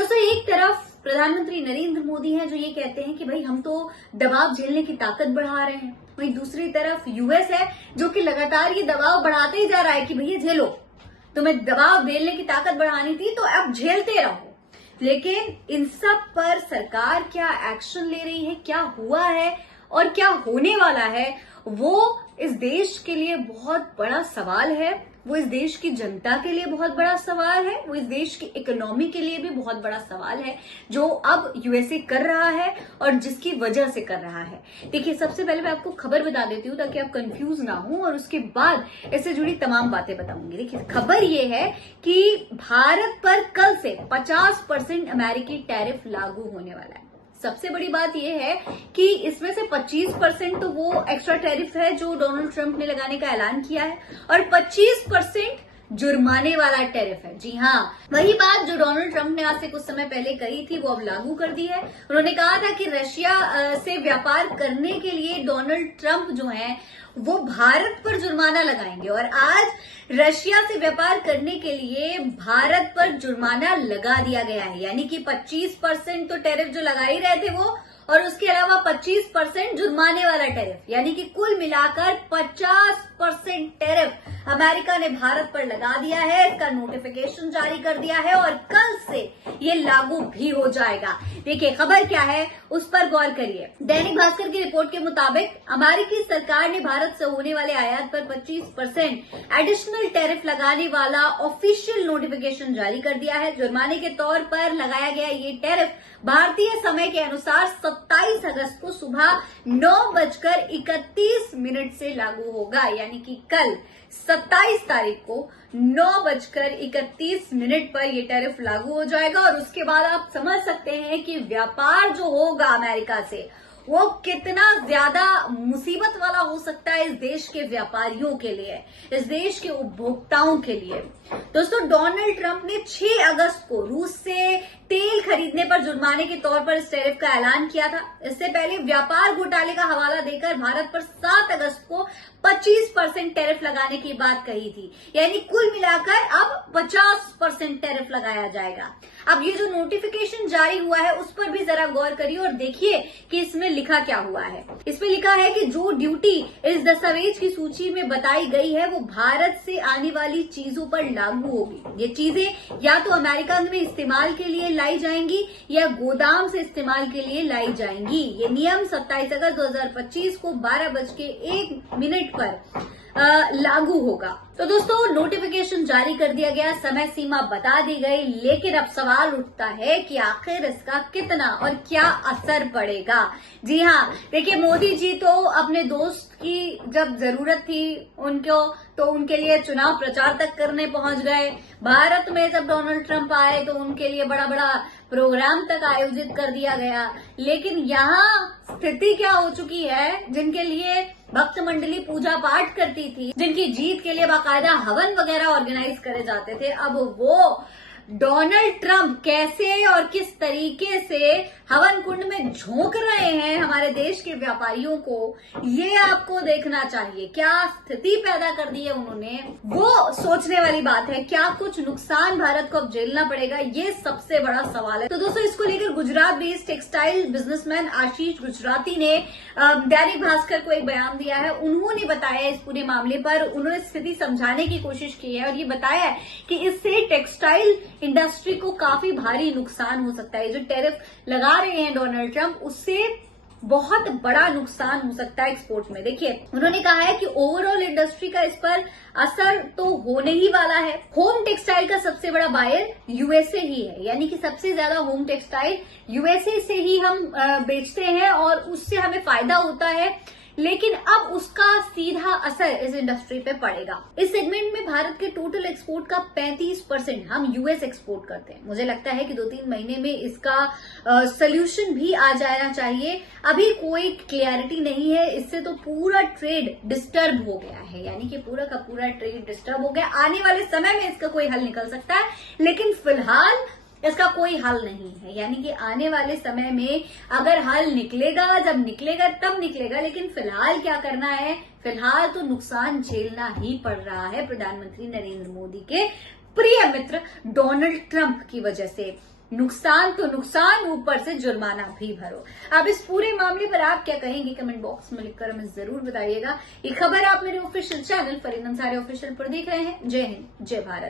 दोस्तों, एक तरफ प्रधानमंत्री नरेंद्र मोदी हैं जो ये कहते हैं कि भाई हम तो दबाव झेलने की ताकत बढ़ा रहे हैं। वहीं दूसरी तरफ यूएस है जो कि लगातार ये दबाव बढ़ाते ही जा रहा है कि भैया झेलो, तुम्हें दबाव झेलने की ताकत बढ़ानी थी तो अब झेलते रहो। लेकिन इन सब पर सरकार क्या एक्शन ले रही है, क्या हुआ है और क्या होने वाला है, वो इस देश के लिए बहुत बड़ा सवाल है। वो इस देश की जनता के लिए बहुत बड़ा सवाल है। वो इस देश की इकोनॉमी के लिए भी बहुत बड़ा सवाल है जो अब यूएसए कर रहा है और जिसकी वजह से कर रहा है। देखिए, सबसे पहले मैं आपको खबर बता देती हूँ ताकि आप कंफ्यूज ना हो और उसके बाद इससे जुड़ी तमाम बातें बताऊंगी। देखिए, खबर ये है कि भारत पर कल से 50% अमेरिकी टैरिफ लागू होने वाला है। सबसे बड़ी बात यह है कि इसमें से 25% तो वो एक्स्ट्रा टैरिफ है जो डोनाल्ड ट्रंप ने लगाने का ऐलान किया है और 25% जुर्माने वाला टैरिफ है। जी हाँ, वही बात जो डोनाल्ड ट्रंप ने आज से कुछ समय पहले कही थी वो अब लागू कर दी है। उन्होंने कहा था कि रशिया से व्यापार करने के लिए डोनाल्ड ट्रंप जो है वो भारत पर जुर्माना लगाएंगे और आज रशिया से व्यापार करने के लिए भारत पर जुर्माना लगा दिया गया है। यानी कि 25% तो टैरिफ जो लगा ही रहे थे वो, और उसके अलावा 25% जुर्माने वाला टैरिफ, यानी कि कुल मिलाकर 50% टैरिफ अमेरिका ने भारत पर लगा दिया है। इसका नोटिफिकेशन जारी कर दिया है और कल से ये लागू भी हो जाएगा। देखिए, खबर क्या है उस पर गौर करिए। दैनिक भास्कर की रिपोर्ट के मुताबिक अमेरिकी सरकार ने भारत से होने वाले आयात पर 25% एडिशनल टैरिफ लगाने वाला ऑफिशियल नोटिफिकेशन जारी कर दिया है। जुर्माने के तौर पर लगाया गया ये टैरिफ भारतीय समय के अनुसार 27 अगस्त को सुबह 9:31 से लागू होगा। यानी कि कल 27 तारीख को 9:31 पर यह टैरिफ लागू हो जाएगा और उसके बाद आप समझ सकते हैं कि व्यापार जो होगा अमेरिका से वो कितना ज्यादा मुसीबत वाला हो सकता है इस देश के व्यापारियों के लिए, इस देश के उपभोक्ताओं के लिए। दोस्तों, डोनाल्ड ट्रंप ने 6 अगस्त को रूस से तेल खरीदने पर जुर्माने के तौर पर इस टैरिफ का ऐलान किया था। इससे पहले व्यापार घोटाले का हवाला देकर भारत पर 7 अगस्त को 25% टैरिफ लगाने की बात कही थी। यानी कुल मिलाकर अब 50% टैरिफ लगाया जाएगा। अब ये जो नोटिफिकेशन जारी हुआ है उस पर भी जरा गौर करिए और देखिए कि इसमें लिखा क्या हुआ है। इसमें लिखा है कि जो ड्यूटी इस दस्तावेज की सूची में बताई गई है वो भारत से आने वाली चीजों पर लागू होगी। ये चीजें या तो अमेरिका में इस्तेमाल के लिए लाई जाएंगी या गोदाम से इस्तेमाल के लिए लाई जाएंगी। ये नियम 27 अगस्त 2025 को 12:01 पर लागू होगा। तो दोस्तों, नोटिफिकेशन जारी कर दिया गया, समय सीमा बता दी गई, लेकिन अब सवाल उठता है कि आखिर इसका कितना और क्या असर पड़ेगा। जी हाँ, देखिए, मोदी जी तो अपने दोस्त की जब जरूरत थी उनको तो उनके लिए चुनाव प्रचार तक करने पहुंच गए। भारत में जब डोनाल्ड ट्रंप आए तो उनके लिए बड़ा बड़ा प्रोग्राम तक आयोजित कर दिया गया। लेकिन यहाँ स्थिति क्या हो चुकी है, जिनके लिए भक्त मंडली पूजा पाठ करती थी, जिनकी जीत के लिए बाकायदा हवन वगैरह ऑर्गेनाइज करे जाते थे, अब वो डोनाल्ड ट्रंप कैसे और किस तरीके से हवन कुंड में झोंक रहे हैं हमारे देश के व्यापारियों को, ये आपको देखना चाहिए। क्या स्थिति पैदा कर दी है उन्होंने, वो सोचने वाली बात है। क्या कुछ नुकसान भारत को अब झेलना पड़ेगा, ये सबसे बड़ा सवाल है। तो दोस्तों, इसको लेकर गुजरात बेस्ड टेक्सटाइल बिजनेसमैन आशीष गुजराती ने दैनिक भास्कर को एक बयान दिया है। उन्होंने बताया इस पूरे मामले पर, उन्होंने स्थिति समझाने की कोशिश की है और ये बताया है कि इससे टेक्सटाइल इंडस्ट्री को काफी भारी नुकसान हो सकता है। जो टैरिफ लगा रहे हैं डोनाल्ड ट्रंप, उससे बहुत बड़ा नुकसान हो सकता है एक्सपोर्ट में। देखिए, उन्होंने कहा है कि ओवरऑल इंडस्ट्री का इस पर असर तो होने ही वाला है। होम टेक्सटाइल का सबसे बड़ा बायर यूएसए ही है, यानी कि सबसे ज्यादा होम टेक्सटाइल यूएसए से ही हम बेचते हैं और उससे हमें फायदा होता है। लेकिन अब उसका सीधा असर इस इंडस्ट्री पे पड़ेगा। इस सेगमेंट में भारत के टोटल एक्सपोर्ट का 35% हम यूएस एक्सपोर्ट करते हैं। मुझे लगता है कि 2-3 महीने में इसका सोल्यूशन भी आ जाना चाहिए। अभी कोई क्लियरिटी नहीं है, इससे तो पूरा ट्रेड डिस्टर्ब हो गया है, यानी कि पूरा का पूरा ट्रेड डिस्टर्ब हो गया। आने वाले समय में इसका कोई हल निकल सकता है, लेकिन फिलहाल इसका कोई हल नहीं है। यानी कि आने वाले समय में अगर हल निकलेगा, जब निकलेगा तब निकलेगा, लेकिन फिलहाल क्या करना है, फिलहाल तो नुकसान झेलना ही पड़ रहा है प्रधानमंत्री नरेंद्र मोदी के प्रिय मित्र डोनाल्ड ट्रंप की वजह से। नुकसान तो नुकसान, ऊपर से जुर्माना भी भरो। अब इस पूरे मामले पर आप क्या कहेंगे, कमेंट बॉक्स में लिखकर हमें जरूर बताइएगा। ये खबर आप मेरे official channel Farid Ansari official पर देख रहे हैं। जय हिंद, जय भारत।